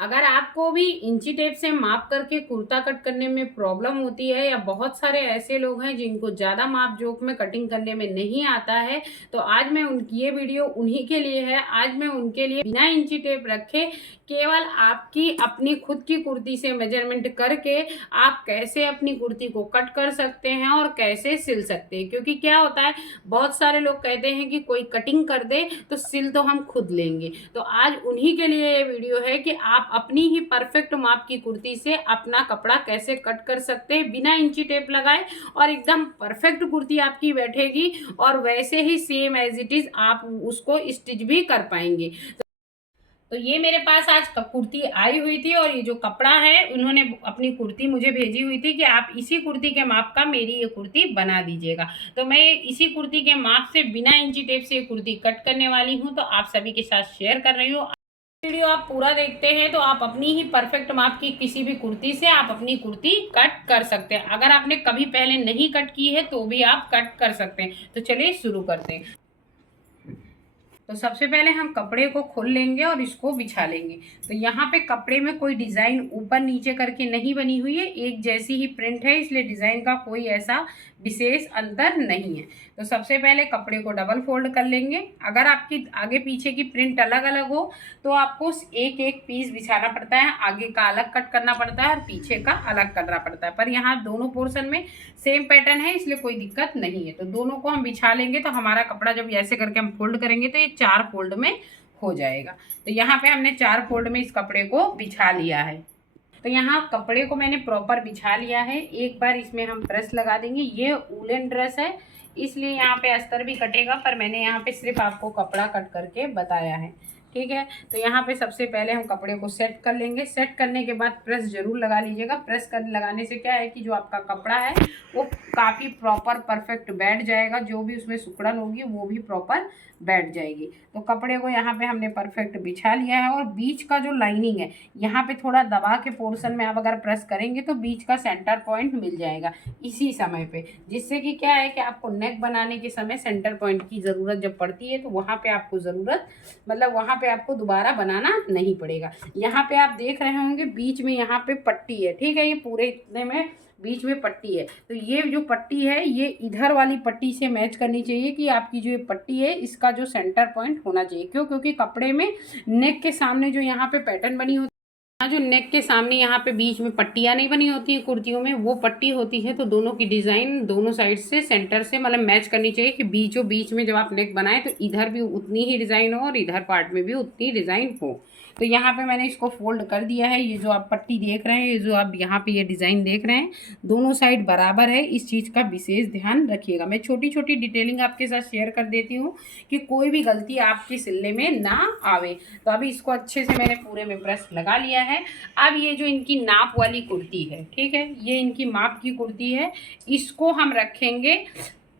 अगर आपको भी इंची टेप से माप करके कुर्ता कट करने में प्रॉब्लम होती है, या बहुत सारे ऐसे लोग हैं जिनको ज़्यादा माप जोख में कटिंग करने में नहीं आता है, तो आज मैं उनकी ये वीडियो उन्हीं के लिए है। आज मैं उनके लिए बिना इंची टेप रखे केवल आपकी अपनी खुद की कुर्ती से मेजरमेंट करके आप कैसे अपनी कुर्ती को कट कर सकते हैं और कैसे सिल सकते हैं। क्योंकि क्या होता है, बहुत सारे लोग कहते हैं कि कोई कटिंग कर दे तो सिल तो हम खुद लेंगे। तो आज उन्हीं के लिए ये वीडियो है कि आप अपनी ही परफेक्ट माप की कुर्ती से अपना कपड़ा कैसे कट कर सकते हैं बिना इंची टेप लगाए, और एकदम परफेक्ट कुर्ती आपकी बैठेगी और वैसे ही सेम एज इट इज आप उसको स्टिच भी कर पाएंगे। तो ये मेरे पास आज कुर्ती आई हुई थी, और ये जो कपड़ा है उन्होंने अपनी कुर्ती मुझे भेजी हुई थी कि आप इसी कुर्ती के माप का मेरी ये कुर्ती बना दीजिएगा। तो मैं इसी कुर्ती के माप से बिना इंची टेप से ये कुर्ती कट करने वाली हूँ, तो आप सभी के साथ शेयर कर रही हूँ। वीडियो आप पूरा देखते हैं तो आप अपनी ही परफेक्ट माप की किसी भी कुर्ती से आप अपनी कुर्ती कट कर सकते हैं। अगर आपने कभी पहले नहीं कट की है तो भी आप कट कर सकते हैं। तो चलिए शुरू करते हैं। तो सबसे पहले हम कपड़े को खोल लेंगे और इसको बिछा लेंगे। तो यहाँ पे कपड़े में कोई डिज़ाइन ऊपर नीचे करके नहीं बनी हुई है, एक जैसी ही प्रिंट है, इसलिए डिज़ाइन का कोई ऐसा विशेष अंतर नहीं है। तो सबसे पहले कपड़े को डबल फोल्ड कर लेंगे। अगर आपकी आगे पीछे की प्रिंट अलग अलग हो तो आपको एक एक पीस बिछाना पड़ता है, आगे का अलग कट करना पड़ता है और पीछे का अलग करना पड़ता है। पर यहाँ दोनों पोर्शन में सेम पैटर्न है, इसलिए कोई दिक्कत नहीं है। तो दोनों को हम बिछा लेंगे, तो हमारा कपड़ा जब ऐसे करके हम फोल्ड करेंगे तो ये 4 फोल्ड में हो जाएगा। तो यहाँ पे हमने 4 फोल्ड में इस कपड़े को बिछा लिया है। तो यहाँ कपड़े को मैंने प्रॉपर बिछा लिया है। एक बार इसमें हम प्रेस लगा देंगे। ये वूलन ड्रेस है, इसलिए यहाँ पे अस्तर भी कटेगा, पर मैंने यहाँ पे सिर्फ आपको कपड़ा कट करके बताया है। ठीक है, तो यहाँ पे सबसे पहले हम कपड़े को सेट कर लेंगे। सेट करने के बाद प्रेस जरूर लगा लीजिएगा। प्रेस कर लगाने से क्या है कि जो आपका कपड़ा है वो काफ़ी प्रॉपर परफेक्ट बैठ जाएगा, जो भी उसमें सिकुड़न होगी वो भी प्रॉपर बैठ जाएगी। तो कपड़े को यहाँ पे हमने परफेक्ट बिछा लिया है, और बीच का जो लाइनिंग है यहाँ पे थोड़ा दबा के पोर्शन में आप अगर प्रेस करेंगे तो बीच का सेंटर पॉइंट मिल जाएगा इसी समय पे, जिससे कि क्या है कि आपको नेक बनाने के समय सेंटर पॉइंट की ज़रूरत जब पड़ती है तो वहाँ पे आपको ज़रूरत मतलब वहाँ पे आपको दोबारा बनाना नहीं पड़ेगा। यहाँ पे आप देख रहे होंगे बीच में यहाँ पे पट्टी है, ठीक है, ये पूरे इतने में बीच में पट्टी है। तो ये जो पट्टी है ये इधर वाली पट्टी से मैच करनी चाहिए कि आपकी जो ये पट्टी है इसका जो सेंटर पॉइंट होना चाहिए। क्यों? क्योंकि कपड़े में नेक के सामने जो यहाँ पे पैटर्न बनी होती है, जो नेक के सामने यहाँ पे बीच में पट्टियाँ नहीं बनी होती है कुर्तियों में, वो पट्टी होती है। तो दोनों की डिज़ाइन दोनों साइड से सेंटर से मतलब मैच करनी चाहिए कि बीचों बीच में जब आप नेक बनाएं तो इधर भी उतनी ही डिज़ाइन हो और इधर पार्ट में भी उतनी डिज़ाइन हो। तो यहाँ पे मैंने इसको फोल्ड कर दिया है। ये जो आप पट्टी देख रहे हैं, ये जो आप यहाँ पे ये डिज़ाइन देख रहे हैं, दोनों साइड बराबर है। इस चीज़ का विशेष ध्यान रखिएगा। मैं छोटी छोटी डिटेलिंग आपके साथ शेयर कर देती हूँ कि कोई भी गलती आपके सिलने में ना आवे। तो अभी इसको अच्छे से मैंने पूरे में प्रेस लगा लिया है। अब ये जो इनकी नाप वाली कुर्ती है, ठीक है, ये इनकी माप की कुर्ती है, इसको हम रखेंगे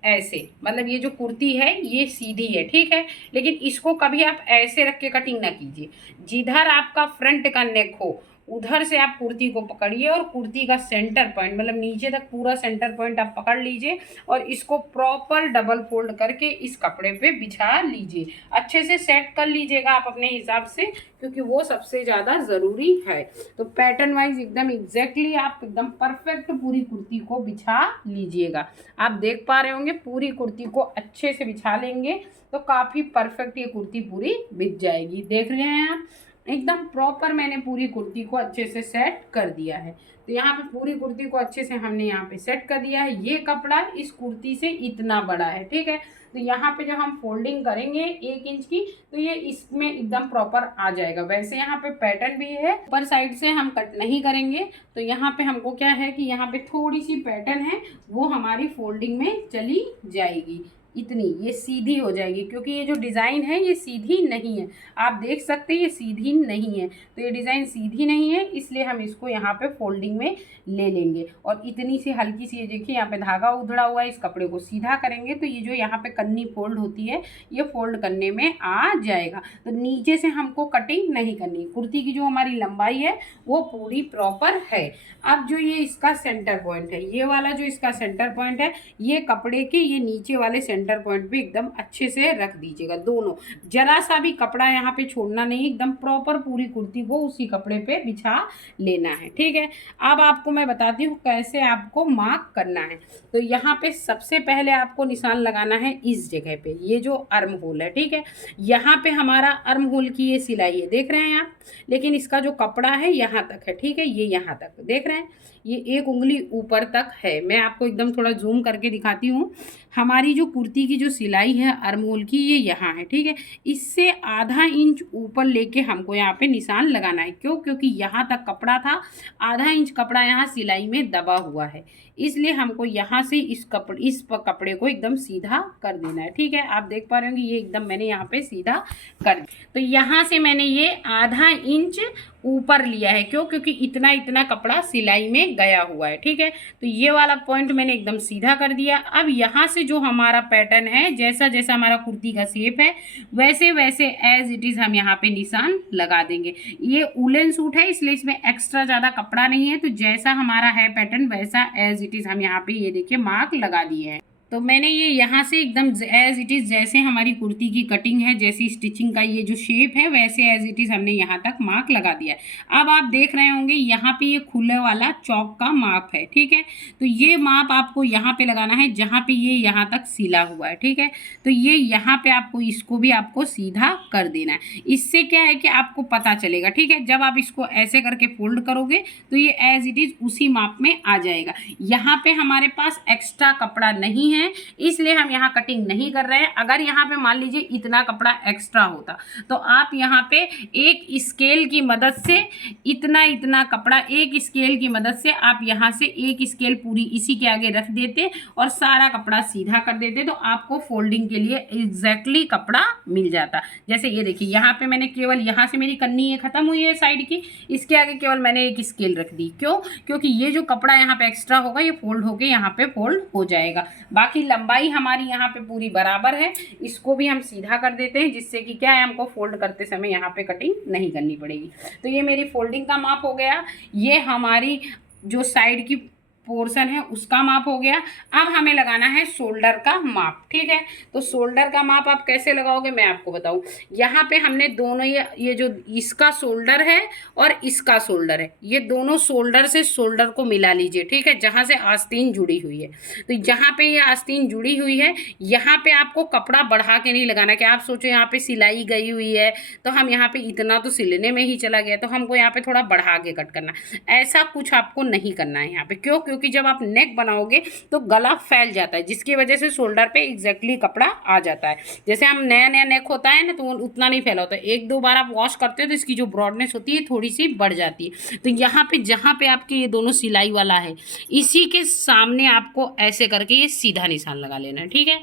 ऐसे। मतलब ये जो कुर्ती है ये सीधी है, ठीक है, लेकिन इसको कभी आप ऐसे रख के कटिंग ना कीजिए। जिधर आपका फ्रंट का नेक हो उधर से आप कुर्ती को पकड़िए और कुर्ती का सेंटर पॉइंट मतलब नीचे तक पूरा सेंटर पॉइंट आप पकड़ लीजिए और इसको प्रॉपर डबल फोल्ड करके इस कपड़े पे बिछा लीजिए। अच्छे से सेट कर लीजिएगा आप अपने हिसाब से, क्योंकि वो सबसे ज़्यादा ज़रूरी है। तो पैटर्न वाइज एकदम एग्जैक्टली आप एकदम परफेक्ट पूरी कुर्ती को बिछा लीजिएगा। आप देख पा रहे होंगे पूरी कुर्ती को अच्छे से बिछा लेंगे तो काफ़ी परफेक्ट ये कुर्ती पूरी बिछ जाएगी। देख रहे हैं आप, एकदम प्रॉपर मैंने पूरी कुर्ती को अच्छे से सेट कर दिया है। तो यहाँ पे पूरी कुर्ती को अच्छे से हमने यहाँ पे सेट कर दिया है। ये कपड़ा इस कुर्ती से इतना बड़ा है, ठीक है, तो यहाँ पे जब हम फोल्डिंग करेंगे 1 इंच की तो ये इसमें एकदम प्रॉपर आ जाएगा। वैसे यहाँ पे पैटर्न भी है, ऊपर साइड से हम कट नहीं करेंगे। तो यहाँ पे हमको क्या है कि यहाँ पे थोड़ी सी पैटर्न है वो हमारी फोल्डिंग में चली जाएगी, इतनी ये सीधी हो जाएगी, क्योंकि ये जो डिज़ाइन है ये सीधी नहीं है। आप देख सकते हैं ये सीधी नहीं है, तो ये डिज़ाइन सीधी नहीं है, इसलिए हम इसको यहाँ पे फोल्डिंग में ले लेंगे। और इतनी सी हल्की सी, ये देखिए यहाँ पे धागा उधड़ा हुआ है, इस कपड़े को सीधा करेंगे तो ये जो यहाँ पे कन्नी फोल्ड होती है ये फोल्ड करने में आ जाएगा। तो नीचे से हमको कटिंग नहीं करनी। कुर्ती की जो हमारी लंबाई है वो पूरी प्रॉपर है। अब जो ये इसका सेंटर पॉइंट है, ये वाला जो इसका सेंटर पॉइंट है, ये कपड़े के ये नीचे वाले सेंटर पॉइंट पे एकदम अच्छे से रख दीजिएगा दोनों, जरा सा भी कपड़ा यहाँ पे छोड़ना नहीं, एकदम प्रॉपर पूरी कुर्ती को उसी कपड़े पे बिछा लेना है। ठीक है, अब आपको मैं बताती हूँ कैसे आपको मार्क करना है। तो यहाँ पे सबसे पहले आपको निशान लगाना है इस जगह पे, ये जो आर्म होल है। ठीक है, यहाँ पे हमारा आर्म होल की ये सिलाई है, देख रहे हैं आप, लेकिन इसका जो कपड़ा है यहाँ तक है। ठीक है, ये यहाँ तक देख रहे हैं, ये एक उंगली ऊपर तक है। मैं आपको एकदम थोड़ा जूम करके दिखाती हूँ। हमारी जो कुर्ती की जो सिलाई है आर्म होल की, ये यहाँ है। ठीक है, इससे आधा इंच ऊपर लेके हमको यहाँ पे निशान लगाना है। क्यों? क्योंकि यहाँ तक कपड़ा था, आधा इंच कपड़ा यहाँ सिलाई में दबा हुआ है, इसलिए हमको यहाँ से इस कपड़े को एकदम सीधा कर देना है। ठीक है, आप देख पा रहे होंगे ये एकदम मैंने यहाँ पे सीधा कर दिया। तो यहाँ से मैंने ये आधा इंच ऊपर लिया है। क्यों? क्योंकि इतना इतना कपड़ा सिलाई में गया हुआ है। ठीक है, तो ये वाला पॉइंट मैंने एकदम सीधा कर दिया। अब यहाँ से जो हमारा पैटर्न है, जैसा जैसा हमारा कुर्ती का शेप है, वैसे वैसे एज इट इज़ हम यहाँ पे निशान लगा देंगे। ये वूलन सूट है, इसलिए इसमें एक्स्ट्रा ज़्यादा कपड़ा नहीं है, तो जैसा हमारा है पैटर्न वैसा एज इट इज़ हम यहाँ पे ये देखिए मार्क लगा दिए हैं। तो मैंने ये यहाँ से एकदम एज इट इज़ जैसे हमारी कुर्ती की कटिंग है, जैसी स्टिचिंग का ये जो शेप है, वैसे एज इट इज़ हमने यहाँ तक मार्क लगा दिया है। अब आप देख रहे होंगे यहाँ पे ये खुले वाला चौक का माप है। ठीक है, तो ये माप आपको यहाँ पे लगाना है जहाँ पे ये यहाँ तक सिला हुआ है। ठीक है, तो ये यहाँ पे आपको इसको भी आपको सीधा कर देना है। इससे क्या है कि आपको पता चलेगा। ठीक है, जब आप इसको ऐसे करके फोल्ड करोगे तो ये एज इट इज़ उसी माप में आ जाएगा। यहाँ पे हमारे पास एक्स्ट्रा कपड़ा नहीं है, इसलिए हम यहाँ कटिंग नहीं कर रहे हैं। अगर यहाँ पे मान लीजिए इतना कपड़ा एक्स्ट्रा होता तो आप यहाँ पे एक स्केल की मदद से इतना इतना कपड़ा, एक स्केल की मदद से आप यहाँ से एक स्केल पूरी इसी के आगे रख देते और सारा कपड़ा सीधा कर देते, तो आपको फोल्डिंग के लिए एग्जैक्टली कपड़ा मिल जाता। जैसे ये देखिए, यहाँ पे मैंने केवल यहाँ से मेरी कन्नी ये खत्म हुई है साइड की, इसके आगे केवल मैंने एक स्केल रख दी। क्यों? क्योंकि ये जो कपड़ा यहाँ पे एक्स्ट्रा होगा ये फोल्ड होके यहाँ पे फोल्ड हो जाएगा। बाकी लंबाई हमारी यहाँ पे पूरी बराबर है, इसको भी हम सीधा कर देते हैं, जिससे कि क्या है, हमको फोल्ड करते समय यहाँ पे कटिंग नहीं करनी पड़ेगी। तो ये मेरी फोल्डिंग का माप हो गया। ये हमारी जो साइड की पोर्शन है उसका माप हो गया। अब हमें लगाना है शोल्डर का माप। ठीक है, तो शोल्डर का माप आप कैसे लगाओगे मैं आपको बताऊं। यहाँ पे हमने दोनों ये जो इसका शोल्डर है और इसका शोल्डर है, ये दोनों शोल्डर से शोल्डर को मिला लीजिए। ठीक है, जहाँ से आस्तीन जुड़ी हुई है, तो जहाँ पे ये आस्तीन जुड़ी हुई है यहाँ पे आपको कपड़ा बढ़ा के नहीं लगाना। कि आप सोचो यहाँ पे सिलाई गई हुई है तो हम यहाँ पे इतना तो सिलने में ही चला गया, तो हमको यहाँ पे थोड़ा बढ़ा के कट करना, ऐसा कुछ आपको नहीं करना है यहाँ पे। क्यों? क्योंकि जब आप नेक बनाओगे तो गला फैल जाता है, जिसकी वजह से शोल्डर पे एग्जैक्टली कपड़ा आ जाता है। जैसे हम नया नया नेक होता है ना, तो उतना नहीं फैला होता है, एक दो बार आप वॉश करते हो तो इसकी जो ब्रॉडनेस होती है थोड़ी सी बढ़ जाती है। तो यहाँ पे जहाँ पे आपके ये दोनों सिलाई वाला है, इसी के सामने आपको ऐसे करके ये सीधा निशान लगा लेना है। ठीक है,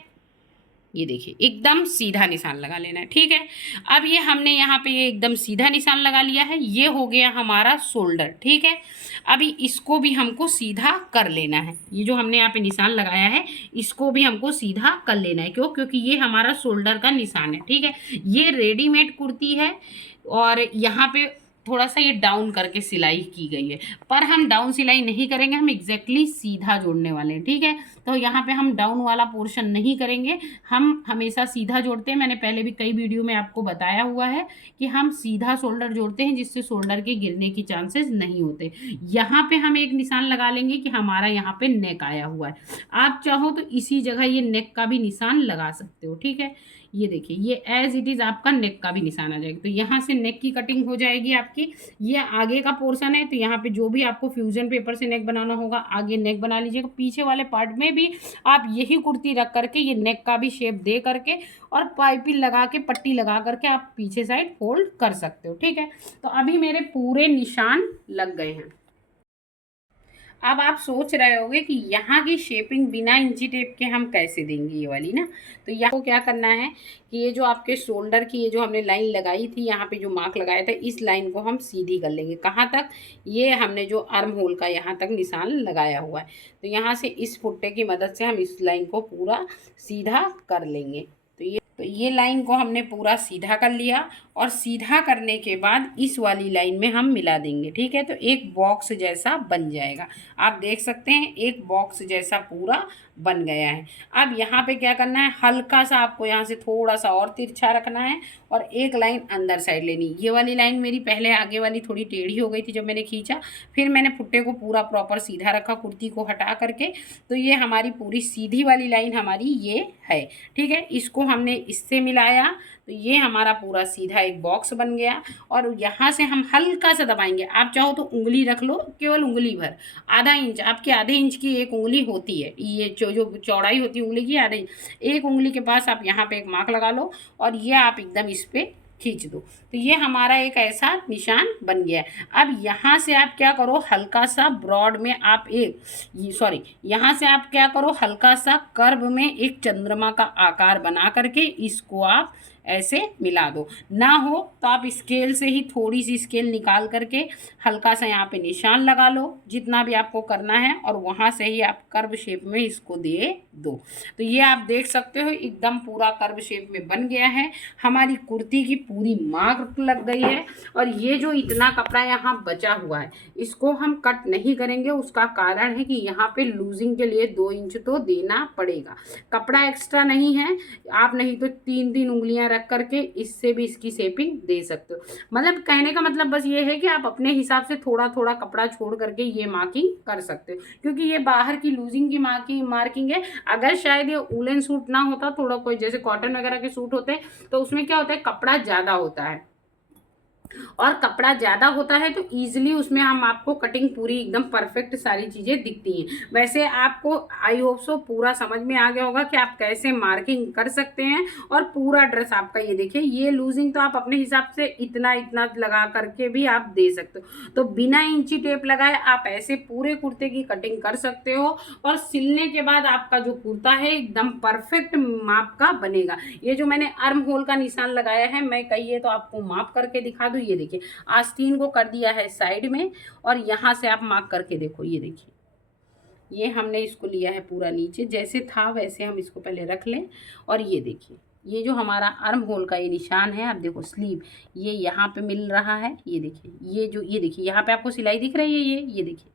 ये देखिए एकदम सीधा निशान लगा लेना है। ठीक है, अब ये हमने यहाँ पे ये एकदम सीधा निशान लगा लिया है, ये हो गया हमारा शोल्डर। ठीक है, अभी इसको भी हमको सीधा कर लेना है। ये जो हमने यहाँ पे निशान लगाया है इसको भी हमको सीधा कर लेना है। क्यों? क्योंकि ये हमारा शोल्डर का निशान है। ठीक है, ये रेडीमेड कुर्ती है और यहाँ पे थोड़ा सा ये डाउन करके सिलाई की गई है, पर हम डाउन सिलाई नहीं करेंगे, हम एग्जैक्टली सीधा जोड़ने वाले हैं। ठीक है, तो यहाँ पे हम डाउन वाला पोर्शन नहीं करेंगे, हम हमेशा सीधा जोड़ते हैं। मैंने पहले भी कई वीडियो में आपको बताया हुआ है कि हम सीधा शोल्डर जोड़ते हैं, जिससे शोल्डर के गिरने की चांसेस नहीं होते। यहाँ पे हम एक निशान लगा लेंगे कि हमारा यहाँ पे नेक आया हुआ है। आप चाहो तो इसी जगह ये नेक का भी निशान लगा सकते हो। ठीक है, ये देखिए ये एज इट इज़ आपका नेक का भी निशान आ जाएगा। तो यहाँ से नेक की कटिंग हो जाएगी आपकी। ये आगे का पोर्शन है, तो यहाँ पे जो भी आपको फ्यूजन पेपर से नेक बनाना होगा आगे नेक बना लीजिएगा। पीछे वाले पार्ट में भी आप यही कुर्ती रख करके ये नेक का भी शेप दे करके और पाइपिंग लगा के पट्टी लगा करके आप पीछे साइड फोल्ड कर सकते हो। ठीक है, तो अभी मेरे पूरे निशान लग गए हैं। अब आप सोच रहे होंगे कि यहाँ की शेपिंग बिना इंची टेप के हम कैसे देंगे ये वाली ना। तो यहाँ को क्या करना है कि ये जो आपके शोल्डर की ये जो हमने लाइन लगाई थी, यहाँ पे जो मार्क लगाया था, इस लाइन को हम सीधी कर लेंगे। कहाँ तक? ये हमने जो आर्म होल का यहाँ तक निशान लगाया हुआ है, तो यहाँ से इस फुट्टे की मदद से हम इस लाइन को पूरा सीधा कर लेंगे। तो ये लाइन को हमने पूरा सीधा कर लिया और सीधा करने के बाद इस वाली लाइन में हम मिला देंगे। ठीक है, तो एक बॉक्स जैसा बन जाएगा। आप देख सकते हैं एक बॉक्स जैसा पूरा बन गया है। अब यहाँ पे क्या करना है, हल्का सा आपको यहाँ से थोड़ा सा और तिरछा रखना है और एक लाइन अंदर साइड लेनी। ये वाली लाइन मेरी पहले आगे वाली थोड़ी टेढ़ी हो गई थी जब मैंने खींचा, फिर मैंने पुट्टे को पूरा प्रॉपर सीधा रखा कुर्ती को हटा करके, तो ये हमारी पूरी सीधी वाली लाइन हमारी ये है। ठीक है, इसको हमने इससे मिलाया तो ये हमारा पूरा सीधा एक बॉक्स बन गया। और यहाँ से हम हल्का सा दबाएंगे, आप चाहो तो उंगली रख लो, केवल उंगली भर, आधा इंच, आपके आधे इंच की एक उंगली होती है, ये जो चौड़ाई होती है उंगली की आधे इंच, एक उंगली के पास आप यहाँ पे एक मार्क लगा लो और ये आप एकदम इस पर खींच दो, तो ये हमारा एक ऐसा निशान बन गया है। अब यहाँ से आप क्या करो, हल्का सा ब्रॉड में आप यहाँ से आप क्या करो, हल्का सा कर्व में एक चंद्रमा का आकार बना करके इसको आप ऐसे मिला दो। ना हो तो आप स्केल से ही थोड़ी सी स्केल निकाल करके हल्का सा यहाँ पे निशान लगा लो, जितना भी आपको करना है, और वहाँ से ही आप कर्व शेप में इसको दे दो। तो ये आप देख सकते हो एकदम पूरा कर्व शेप में बन गया है, हमारी कुर्ती की पूरी मार्क लग गई है। और ये जो इतना कपड़ा यहाँ बचा हुआ है इसको हम कट नहीं करेंगे, उसका कारण है कि यहाँ पे लूजिंग के लिए 2 इंच तो देना पड़ेगा, कपड़ा एक्स्ट्रा नहीं है। आप नहीं तो 3-3 उंगलियां रख करके इससे भी इसकी शेपिंग दे सकते हो। मतलब कहने का मतलब बस ये है कि आप अपने हिसाब से थोड़ा थोड़ा कपड़ा छोड़ करके ये मार्किंग कर सकते हो, क्योंकि ये बाहर की लूजिंग की मार्किंग है। अगर शायद ये वूलन सूट ना होता, थोड़ा कोई जैसे कॉटन वगैरह के सूट होते हैं तो उसमें क्या होता है, कपड़ा ज़्यादा होता है, और कपड़ा ज़्यादा होता है तो ईजिली उसमें हम आपको कटिंग पूरी एकदम परफेक्ट सारी चीज़ें दिखती हैं। वैसे आपको आई होप सो पूरा समझ में आ गया होगा कि आप कैसे मार्किंग कर सकते हैं। और पूरा ड्रेस आपका ये देखिए, ये लूजिंग तो आप अपने हिसाब से इतना इतना लगा करके भी आप दे सकते हो, तो बिना इंची टेप लगाए आप ऐसे पूरे कुर्ते की कटिंग कर सकते हो। और सिलने के बाद आपका जो कुर्ता है एकदम परफेक्ट माप का बनेगा। ये जो मैंने आर्म होल का निशान लगाया है, मैं कहिए तो आपको माप करके दिखा दूँ। ये देखिए आस्तीन को कर दिया है साइड में, और यहाँ से आप मार्क करके देखो, ये देखिए ये हमने इसको लिया है पूरा नीचे, जैसे था वैसे हम इसको पहले रख लें। और ये देखिए ये जो हमारा आर्म होल का ये निशान है, आप देखो स्लीव ये यहाँ पे मिल रहा है, ये देखिए ये देखिए यहाँ पे आपको सिलाई दिख रही है, ये देखिए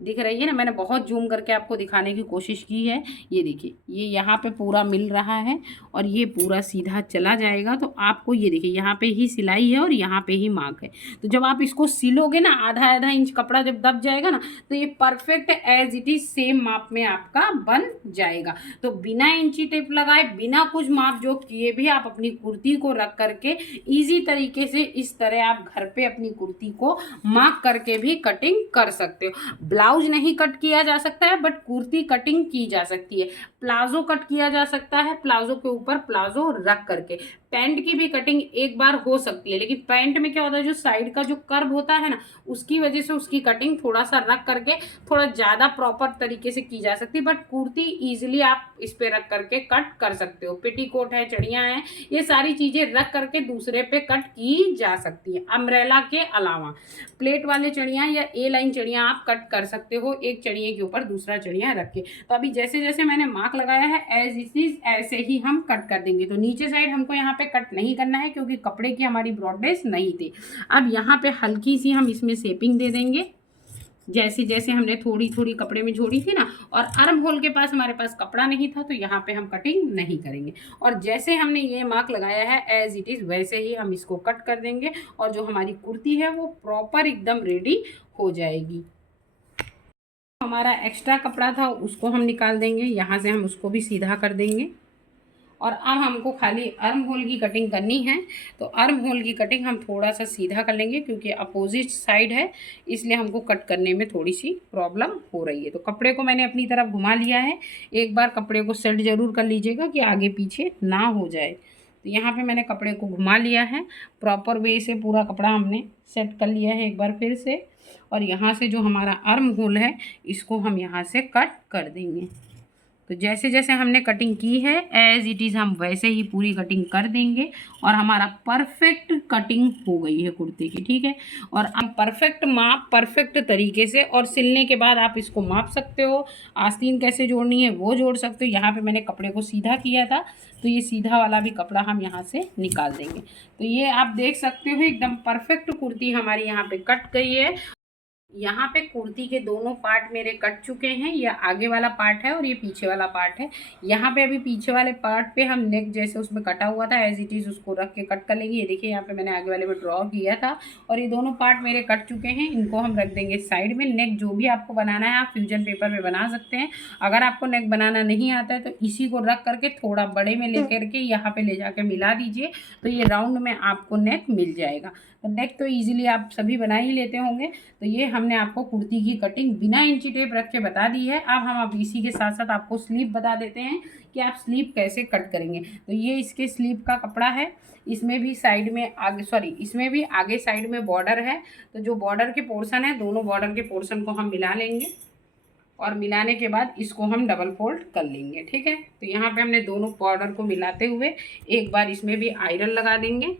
दिख रही है ना, मैंने बहुत जूम करके आपको दिखाने की कोशिश की है। ये देखिए ये यहाँ पे पूरा मिल रहा है और ये पूरा सीधा चला जाएगा, तो आपको ये देखिए यहाँ पे ही सिलाई है और यहाँ पे ही मार्क है। तो जब आप इसको सिलोगे ना, आधा आधा इंच कपड़ा जब दब जाएगा ना, तो ये perfect as it is same माप में आपका बन जाएगा। तो बिना इंची टेप लगाए, बिना कुछ माप जोक किए भी आप अपनी कुर्ती को रख करके ईजी तरीके से इस तरह आप घर पे अपनी कुर्ती को मार्क करके भी कटिंग कर सकते हो। ब्लाउज नहीं कट किया जा सकता है, बट कुर्ती कटिंग की जा सकती है। प्लाजो कट किया जा सकता है, प्लाजो के ऊपर प्लाजो रख करके। पैंट की भी कटिंग एक बार हो सकती है, लेकिन पैंट में क्या होता है, जो साइड का जो कर्व होता है ना, उसकी वजह से उसकी कटिंग थोड़ा सा रख करके थोड़ा ज़्यादा प्रॉपर तरीके से की जा सकती है। बट कुर्ती ईजिली आप इस पे रख करके कट कर सकते हो। पेटीकोट है, चढ़ियाँ हैं, ये सारी चीज़ें रख करके दूसरे पे कट की जा सकती है। अम्ब्रेला के अलावा प्लेट वाले चढ़ियाँ या ए लाइन चढ़ियाँ आप कट कर सकते हो, एक चढ़िए के ऊपर दूसरा चढ़िया रख के। तो अभी जैसे जैसे मैंने मार्क लगाया है एज इट इज ऐसे ही हम कट कर देंगे। तो नीचे साइड हमको यहाँ पे कट नहीं करना है, क्योंकि कपड़े की हमारी ब्रॉडनेस नहीं थी। अब यहाँ पे हल्की सी हम इसमें शेपिंग दे देंगे, जैसे जैसे हमने थोड़ी थोड़ी कपड़े में जोड़ी थी ना। और आर्म होल के पास हमारे पास कपड़ा नहीं था, तो यहाँ पे हम कटिंग नहीं करेंगे। और जैसे हमने ये मार्क लगाया है एज इट इज़ वैसे ही हम इसको कट कर देंगे, और जो हमारी कुर्ती है वो प्रॉपर एकदम रेडी हो जाएगी। हमारा एक्स्ट्रा कपड़ा था उसको हम निकाल देंगे, यहाँ से हम उसको भी सीधा कर देंगे। और अब हमको खाली आर्म होल की कटिंग करनी है, तो आर्म होल की कटिंग हम थोड़ा सा सीधा कर लेंगे, क्योंकि अपोजिट साइड है इसलिए हमको कट करने में थोड़ी सी प्रॉब्लम हो रही है। तो कपड़े को मैंने अपनी तरफ घुमा लिया है, एक बार कपड़े को सेट ज़रूर कर लीजिएगा कि आगे पीछे ना हो जाए। तो यहाँ पे मैंने कपड़े को घुमा लिया है, प्रॉपर वे से पूरा कपड़ा हमने सेट कर लिया है एक बार फिर से। और यहाँ से जो हमारा आर्म होल है इसको हम यहाँ से कट कर देंगे। तो जैसे जैसे हमने कटिंग की है एज इट इज़ हम वैसे ही पूरी कटिंग कर देंगे, और हमारा परफेक्ट कटिंग हो गई है कुर्ते की। ठीक है, और आप परफेक्ट माप परफेक्ट तरीके से, और सिलने के बाद आप इसको माप सकते हो, आस्तीन कैसे जोड़नी है वो जोड़ सकते हो। यहाँ पे मैंने कपड़े को सीधा किया था, तो ये सीधा वाला भी कपड़ा हम यहाँ से निकाल देंगे। तो ये आप देख सकते हो एकदम परफेक्ट कुर्ती हमारी यहाँ पे कट गई है। यहाँ पे कुर्ती के दोनों पार्ट मेरे कट चुके हैं। ये आगे वाला पार्ट है और ये पीछे वाला पार्ट है। यहाँ पे अभी पीछे वाले पार्ट पे हम नेक जैसे उसमें कटा हुआ था एज इट इज़ उसको रख के कट कर लेंगे। ये देखिए यहाँ पे मैंने आगे वाले में ड्रॉ किया था और ये दोनों पार्ट मेरे कट चुके हैं। इनको हम रख देंगे साइड में। नेक जो भी आपको बनाना है आप फ्यूजन पेपर में बना सकते हैं। अगर आपको नेक बनाना नहीं आता है तो इसी को रख करके थोड़ा बड़े में लेकर के यहाँ पे ले जाके मिला दीजिए, तो ये राउंड में आपको नेक मिल जाएगा। तो नेक तो ईजिली आप सभी बना ही लेते होंगे। तो ये हमने आपको कुर्ती की कटिंग बिना इंची टेप रख के बता दी है। अब इसी के साथ साथ आपको स्लीव बता देते हैं कि आप स्लीव कैसे कट करेंगे। तो ये इसके स्लीव का कपड़ा है। इसमें भी साइड में इसमें भी आगे साइड में बॉर्डर है। तो जो बॉर्डर के पोर्शन है दोनों बॉर्डर के पोर्शन को हम मिला लेंगे और मिलाने के बाद इसको हम डबल फोल्ड कर लेंगे। ठीक है, तो यहाँ पे हमने दोनों बॉर्डर को मिलाते हुए एक बार इसमें भी आयरन लगा देंगे।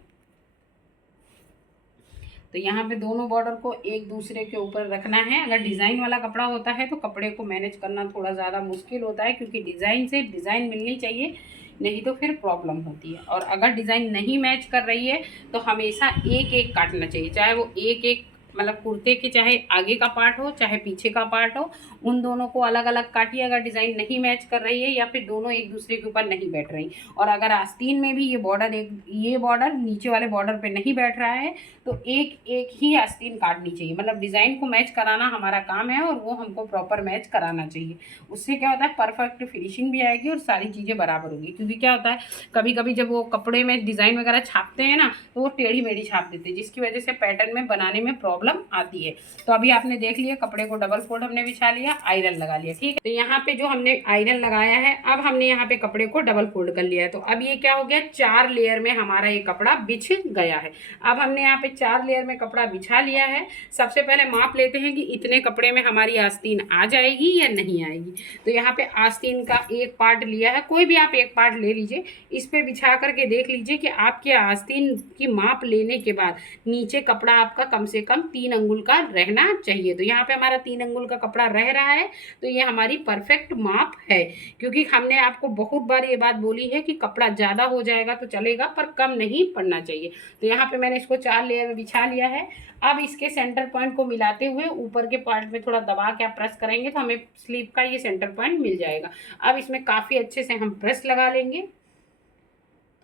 तो यहाँ पे दोनों बॉर्डर को एक दूसरे के ऊपर रखना है। अगर डिज़ाइन वाला कपड़ा होता है तो कपड़े को मैनेज करना थोड़ा ज़्यादा मुश्किल होता है, क्योंकि डिज़ाइन से डिज़ाइन मिलनी चाहिए, नहीं तो फिर प्रॉब्लम होती है। और अगर डिज़ाइन नहीं मैच कर रही है तो हमेशा एक एक काटना चाहिए, चाहे वो एक एक मतलब कुर्ते के चाहे आगे का पार्ट हो चाहे पीछे का पार्ट हो, उन दोनों को अलग अलग काटिए अगर डिज़ाइन नहीं मैच कर रही है या फिर दोनों एक दूसरे के ऊपर नहीं बैठ रही। और अगर आस्तीन में भी ये बॉर्डर नीचे वाले बॉर्डर पे नहीं बैठ रहा है तो एक एक ही आस्तीन काटनी चाहिए। मतलब डिज़ाइन को मैच कराना हमारा काम है और वो हमको प्रॉपर मैच कराना चाहिए। उससे क्या होता है, परफेक्ट फिनिशिंग भी आएगी और सारी चीज़ें बराबर होगी। क्योंकि क्या होता है, कभी कभी जब वो कपड़े में डिज़ाइन वगैरह छापते हैं ना तो वो टेढ़ी मेढ़ी छाप देते हैं, जिसकी वजह से पैटर्न में बनाने में प्रॉब्लम आती है। तो अभी आपने देख लिया, कपड़े को डबल फोल्ड हमने बिछा लिया, आयरन लगा लिया। ठीक है, तो यहाँ पे जो हमने आयरन लगाया है, अब हमने यहाँ पे कपड़े को डबल फोल्ड कर लिया है। तो अब ये क्या हो गया, 4 लेयर में हमारा ये कपड़ा बिछ गया है। अब हमने यहाँ पे 4 लेयर में कपड़ा बिछा लिया है। सबसे पहले माप लेते हैं कि इतने कपड़े में हमारी आस्तीन आ जाएगी या नहीं आएगी। तो यहाँ पे आस्तीन का एक पार्ट लिया है, कोई भी आप एक पार्ट ले लीजिए, इस पे बिछा करके देख लीजिए कि आपके आस्तीन की माप लेने के बाद नीचे कपड़ा आपका कम से कम 3 अंगुल का रहना चाहिए। तो यहाँ पे हमारा 3 अंगुल का कपड़ा रह रहा है, तो ये हमारी परफेक्ट माप है। क्योंकि हमने आपको बहुत बार ये बात बोली है कि कपड़ा ज़्यादा हो जाएगा तो चलेगा पर कम नहीं पड़ना चाहिए। तो यहाँ पे मैंने इसको 4 लेयर में बिछा लिया है। अब इसके सेंटर पॉइंट को मिलाते हुए ऊपर के पार्ट में थोड़ा दबा के आप प्रेस करेंगे तो हमें स्लीव का ये सेंटर पॉइंट मिल जाएगा। अब इसमें काफ़ी अच्छे से हम प्रेस लगा लेंगे।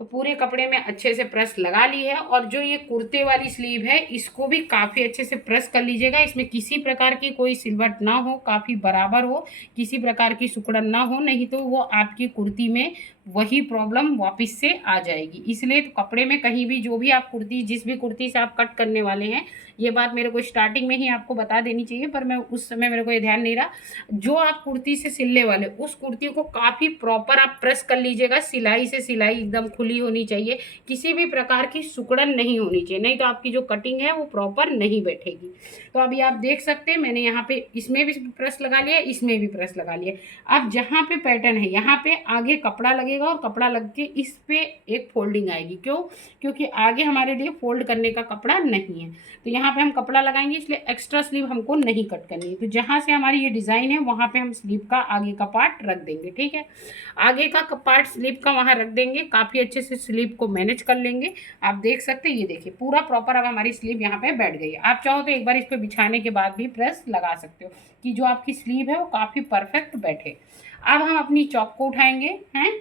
तो पूरे कपड़े में अच्छे से प्रेस लगा ली है। और जो ये कुर्ते वाली स्लीव है इसको भी काफ़ी अच्छे से प्रेस कर लीजिएगा। इसमें किसी प्रकार की कोई सिलवट ना हो, काफ़ी बराबर हो, किसी प्रकार की सिकुड़न ना हो, नहीं तो वो आपकी कुर्ती में वही प्रॉब्लम वापस से आ जाएगी। इसलिए तो कपड़े में कहीं भी जो भी आप कुर्ती, जिस भी कुर्ती से आप कट करने वाले हैं, ये बात मेरे को स्टार्टिंग में ही आपको बता देनी चाहिए, पर मैं उस समय मेरे को ये ध्यान नहीं रहा। जो आप कुर्ती से सिलने वाले उस कुर्ती को काफ़ी प्रॉपर आप प्रेस कर लीजिएगा। सिलाई से सिलाई एकदम खुली होनी चाहिए, किसी भी प्रकार की सिकुड़न नहीं होनी चाहिए, नहीं तो आपकी जो कटिंग है वो प्रॉपर नहीं बैठेगी। तो अभी आप देख सकते हैं मैंने यहाँ पे इसमें भी प्रेस लगा लिया, इसमें भी प्रेस लगा लिया। अब जहाँ पे पैटर्न है यहाँ पे आगे कपड़ा लगेगा और कपड़ा लग के इस पे एक फोल्डिंग आएगी। क्यों? क्योंकि आगे हमारे लिए फोल्ड करने का कपड़ा नहीं है। तो यहाँ पे हम कपड़ा लगाएंगे, इसलिए एक्स्ट्रा स्लीव हमको नहीं कट करनी है। तो जहाँ से हमारी ये डिज़ाइन है वहाँ पे हम स्लीव का आगे का पार्ट रख देंगे। ठीक है, आगे का पार्ट स्लीव का वहाँ रख देंगे, काफ़ी अच्छे से स्लीव को मैनेज कर लेंगे। आप देख सकते हैं, ये देखिए पूरा प्रॉपर अब हमारी स्लीव यहाँ पे बैठ गई है। आप चाहो तो एक बार इस पर बिछाने के बाद भी प्रेस लगा सकते हो कि जो आपकी स्लीव है वो काफ़ी परफेक्ट बैठे। अब हम अपनी चॉक को उठाएंगे हैं,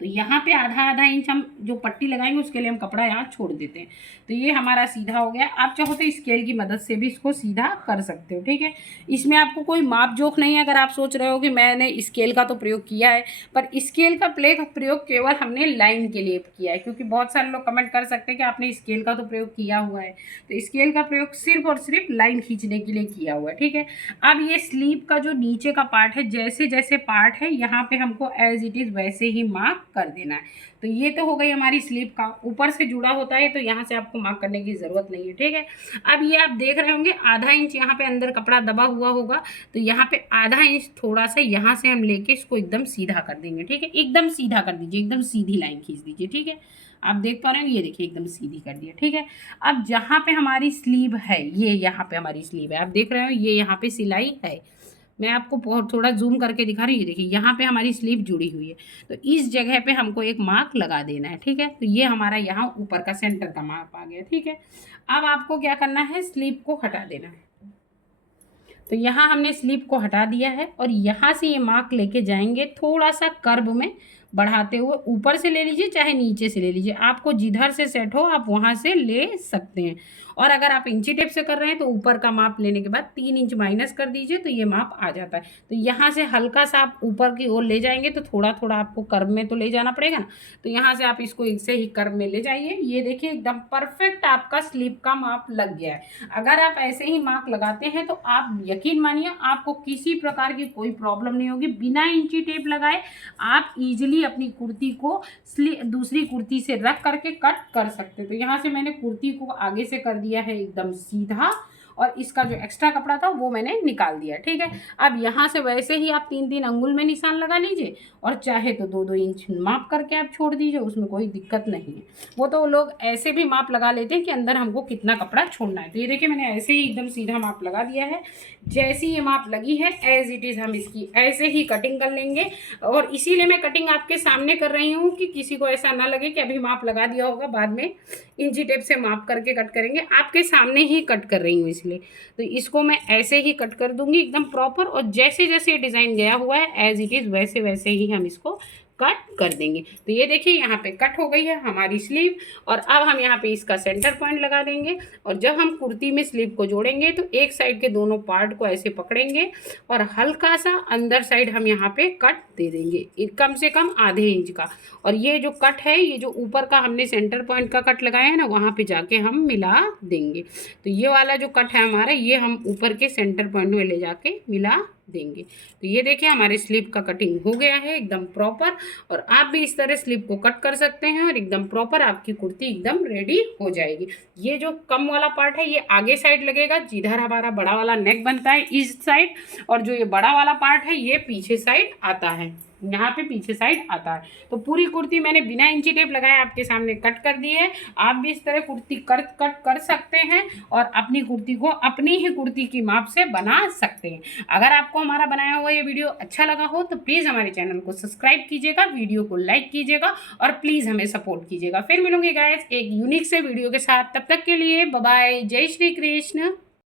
तो यहाँ पे आधा आधा इंच हम जो पट्टी लगाएंगे उसके लिए हम कपड़ा यहाँ छोड़ देते हैं। तो ये हमारा सीधा हो गया। आप चाहो तो स्केल की मदद से भी इसको सीधा कर सकते हो। ठीक है, इसमें आपको कोई माप जोख नहीं है। अगर आप सोच रहे हो कि मैंने स्केल का तो प्रयोग किया है, पर स्केल का प्रयोग केवल हमने लाइन के लिए किया है, क्योंकि बहुत सारे लोग कमेंट कर सकते हैं कि आपने स्केल का तो प्रयोग किया हुआ है। तो स्केल का प्रयोग सिर्फ और सिर्फ लाइन खींचने के लिए किया हुआ है। ठीक है, अब ये स्लीव का जो नीचे का पार्ट है, जैसे जैसे पार्ट है यहाँ पे हमको एज इट इज़ वैसे ही मार्क कर देना है। तो ये तो हो गई हमारी स्लीव का, ऊपर से जुड़ा होता है तो यहाँ से आपको मार्क करने की ज़रूरत नहीं है। ठीक है, अब ये आप देख रहे होंगे आधा इंच यहाँ पे अंदर कपड़ा दबा हुआ होगा, तो यहाँ पे आधा इंच थोड़ा सा यहाँ से हम लेके इसको एकदम सीधा कर देंगे। ठीक है, एकदम सीधा कर दीजिए, एकदम सीधी लाइन खींच दीजिए। ठीक है, आप देख पा रहे हैं, ये देखिए एकदम सीधी कर दिया। ठीक है, अब जहाँ पे हमारी स्लीव है, ये यहाँ पे हमारी स्लीव है, आप देख रहे हो ये यहाँ पे सिलाई है। मैं आपको बहुत थोड़ा जूम करके दिखा रही हूँ, देखिए यहाँ पे हमारी स्लीव जुड़ी हुई है, तो इस जगह पे हमको एक मार्क लगा देना है। ठीक है, तो ये हमारा यहाँ ऊपर का सेंटर का मार्क आ गया। ठीक है, अब आपको क्या करना है, स्लीव को हटा देना है। तो यहाँ हमने स्लीप को हटा दिया है और यहाँ से ये मार्क लेके जाएंगे थोड़ा सा कर्व में बढ़ाते हुए, ऊपर से ले लीजिए चाहे नीचे से ले लीजिए, आपको जिधर से सेट हो आप वहाँ से ले सकते हैं। और अगर आप इंची टेप से कर रहे हैं तो ऊपर का माप लेने के बाद 3 इंच माइनस कर दीजिए तो ये माप आ जाता है। तो यहाँ से हल्का सा आप ऊपर की ओर ले जाएंगे तो थोड़ा थोड़ा आपको कर्व में तो ले जाना पड़ेगा ना, तो यहाँ से आप इसको इससे ही कर्व में ले जाइए। ये देखिए एकदम परफेक्ट आपका स्लीप का माप लग गया है। अगर आप ऐसे ही मार्क लगाते हैं तो आप यकीन मानिए आपको किसी प्रकार की कोई प्रॉब्लम नहीं होगी। बिना इंची टेप लगाए आप इजीली अपनी कुर्ती को दूसरी कुर्ती से रख करके कट कर सकते हैं। तो यहाँ से मैंने कुर्ती को आगे से कर दिया है एकदम सीधा और इसका जो एक्स्ट्रा कपड़ा था वो मैंने निकाल दिया। ठीक है, अब यहाँ से वैसे ही आप 3-3 अंगुल में निशान लगा लीजिए और चाहे तो 2-2 इंच माप करके आप छोड़ दीजिए, उसमें कोई दिक्कत नहीं है। वो तो लोग ऐसे भी माप लगा लेते हैं कि अंदर हमको कितना कपड़ा छोड़ना है। तो ये देखिए मैंने ऐसे ही एकदम सीधा माप लगा दिया है। जैसी ये माप लगी है एज इट इज़ हम इसकी ऐसे ही कटिंग कर लेंगे। और इसीलिए मैं कटिंग आपके सामने कर रही हूँ कि किसी को ऐसा ना लगे कि अभी माप लगा दिया होगा बाद में इंची टेप से माप करके कट करेंगे। आपके सामने ही कट कर रही हूँ इसलिए। तो इसको मैं ऐसे ही कट कर दूंगी एकदम प्रॉपर, और जैसे जैसे डिज़ाइन गया हुआ है एज इट इज़ वैसे वैसे ही हम इसको कट कर देंगे। तो ये देखिए यहाँ पे कट हो गई है हमारी स्लीव। और अब हम यहाँ पे इसका सेंटर पॉइंट लगा देंगे। और जब हम कुर्ती में स्लीव को जोड़ेंगे तो एक साइड के दोनों पार्ट को ऐसे पकड़ेंगे और हल्का सा अंदर साइड हम यहाँ पे कट दे देंगे, कम से कम आधे इंच का। और ये जो कट है, ये जो ऊपर का हमने सेंटर पॉइंट का कट लगाया है ना, वहाँ पे जाके हम मिला देंगे। तो ये वाला जो कट है हमारा, ये हम ऊपर के सेंटर पॉइंट में ले जाके मिला देंगे। तो ये देखिए हमारे स्लीव का कटिंग हो गया है एकदम प्रॉपर। और आप भी इस तरह स्लीव को कट कर सकते हैं और एकदम प्रॉपर आपकी कुर्ती एकदम रेडी हो जाएगी। ये जो कम वाला पार्ट है ये आगे साइड लगेगा, जिधर हमारा बड़ा वाला नेक बनता है इस साइड, और जो ये बड़ा वाला पार्ट है ये पीछे साइड आता है, यहाँ पे पीछे साइड आता है। तो पूरी कुर्ती मैंने बिना इंची टेप लगाए आपके सामने कट कर दी है। आप भी इस तरह कुर्ती कट कर सकते हैं और अपनी कुर्ती को अपनी ही कुर्ती की माप से बना सकते हैं। अगर आपको हमारा बनाया हुआ ये वीडियो अच्छा लगा हो तो प्लीज़ हमारे चैनल को सब्सक्राइब कीजिएगा, वीडियो को लाइक कीजिएगा और प्लीज़ हमें सपोर्ट कीजिएगा। फिर मिलूंगी गाइस एक यूनिक से वीडियो के साथ, तब तक के लिए बाय बाय, जय श्री कृष्ण।